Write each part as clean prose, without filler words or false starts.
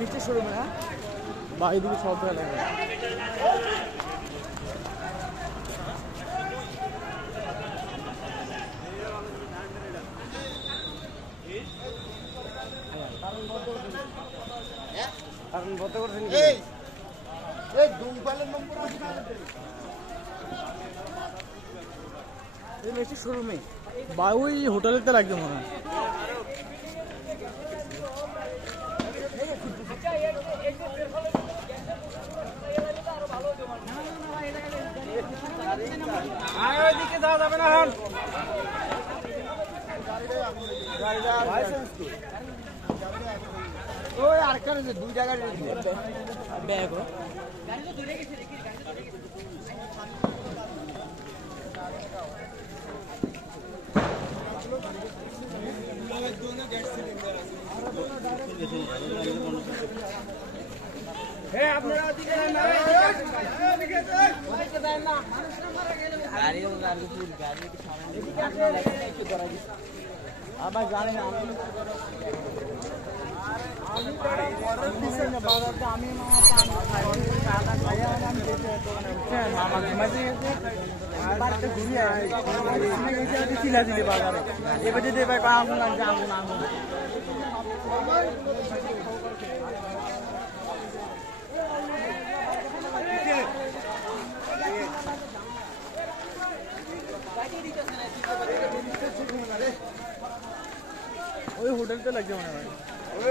মিষ্টি শোরুম না বা এদিকে সব লাগে এখন বলতে করছেন এই মিষ্টি শোরুমে বা ওই হোটেলেতে লাগবে মনে হয় ওইদিকে যাওয়া যাবে না এখন ওই আরেকটা রয়েছে 2 টাকা ব্যাগ আপনারা ওদিকে না আবার জানি না এবার যদি এবার আগুন লাগছে আগুন আগুন ওই হোটেলটা লাগছে মনে হয় ওই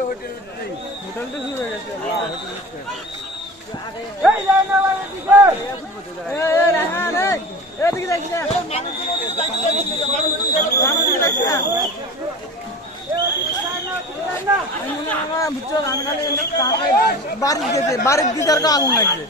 হোটেলটা শুরু হয়ে গেছে বাড়ির দিকে আগুন লাগছে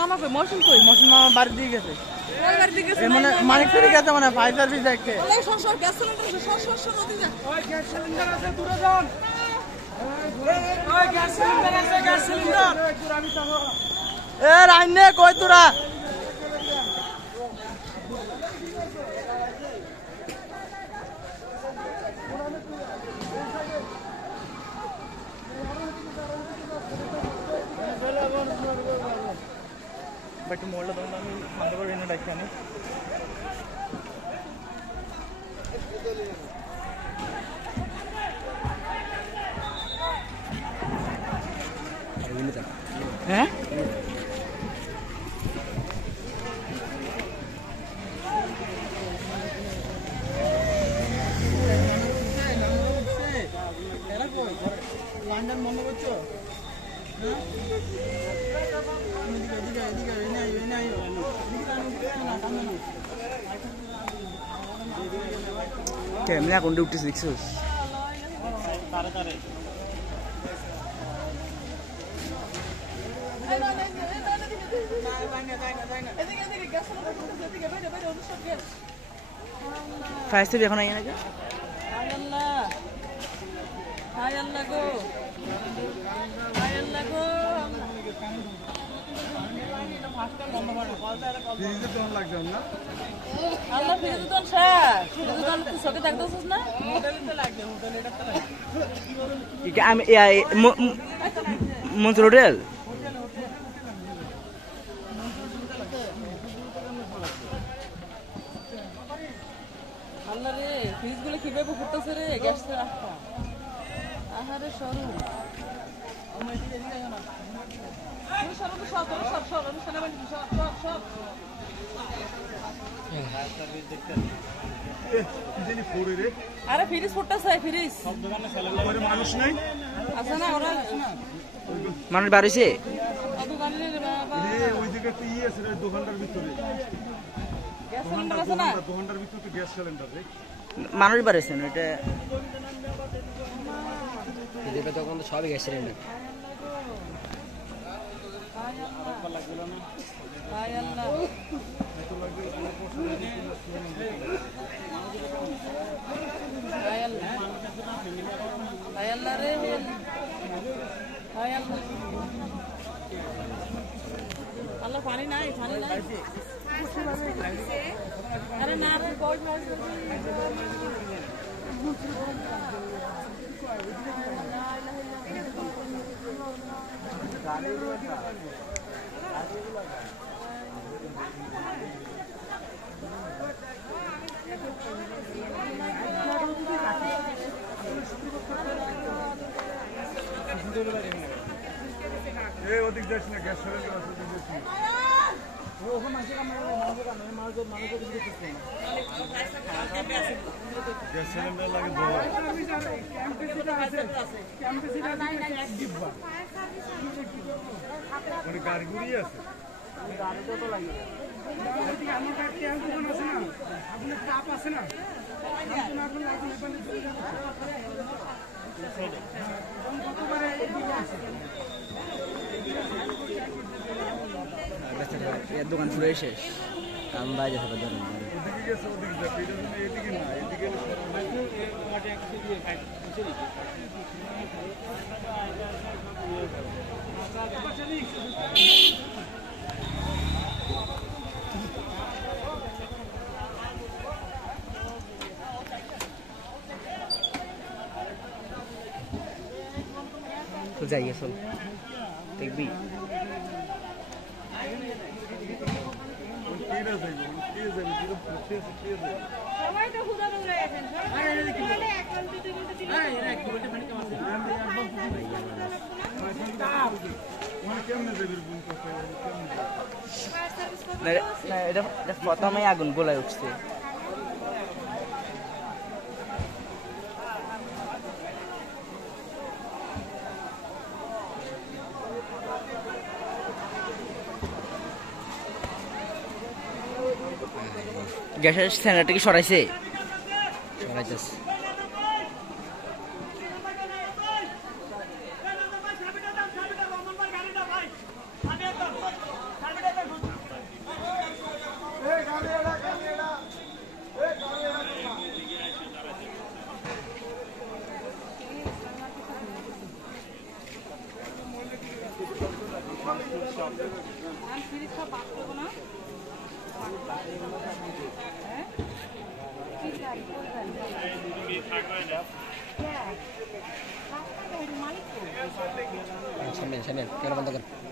মামা বাড়ির দিকে গেছে মানে মানিক ফিরে গেছে মানে ফায়ার সার্ভিস দেখতে এ রাইনে কই তোরা బట్ మోళ్ళ దొంగ మంద కూడా విన్నాడు కానీ లండన్ మొన్న వచ్చో কেমনে এখন ডিউটি শিখছিস ফায়ার সার্ভিস এখন আইয়া নাকি মনসুর হোটেল আল্লাহ রে ফ্রিজ গুলো কিভাবে ফুটতেছে রে গ্যাস রাখা আহারে সরু আরে ফ্রিজ ফুটতেছে ফ্রিজ মানুষ নাই আছে না ওরা মানুষ বাড়িছে ওইদিকে তো ইয়ে আছে দোকানটার ভিতরে গ্যাস সিলিন্ডার আছে না দোকানটার ভিতরে তো গ্যাস সিলিন্ডার রে মানুষ বাড়িছে না এটা এদিকে তখন তো সবই গ্যাস সিলিন্ডার হায় আল্লাহ হায় আল্লাহ হায় আল্লাহ রে হায় আল্লাহ পানি নাই পানি নাই আরে না রে বই মাছ এই ওদিক যাস না গ্যাস সিলিন্ডার আছে ওদিক যাস না গ্যাস সিলিন্ডার লাগে মানে গাড়ি গুড়ি আছে দোকান পুরো শেষ কাম বাইরে হবে ধরুন ওদিকে গেছে ওদিকে যাবে এটা জন্য এদিকে না এদিকে তো যাই গেছ দেখবি এটা প্রথমে আগুন গোলায় উঠছে গ্যাসের সিলিন্ডারটা কি সরাইছে সরাইতেছে সামনে কেন বন্ধ কর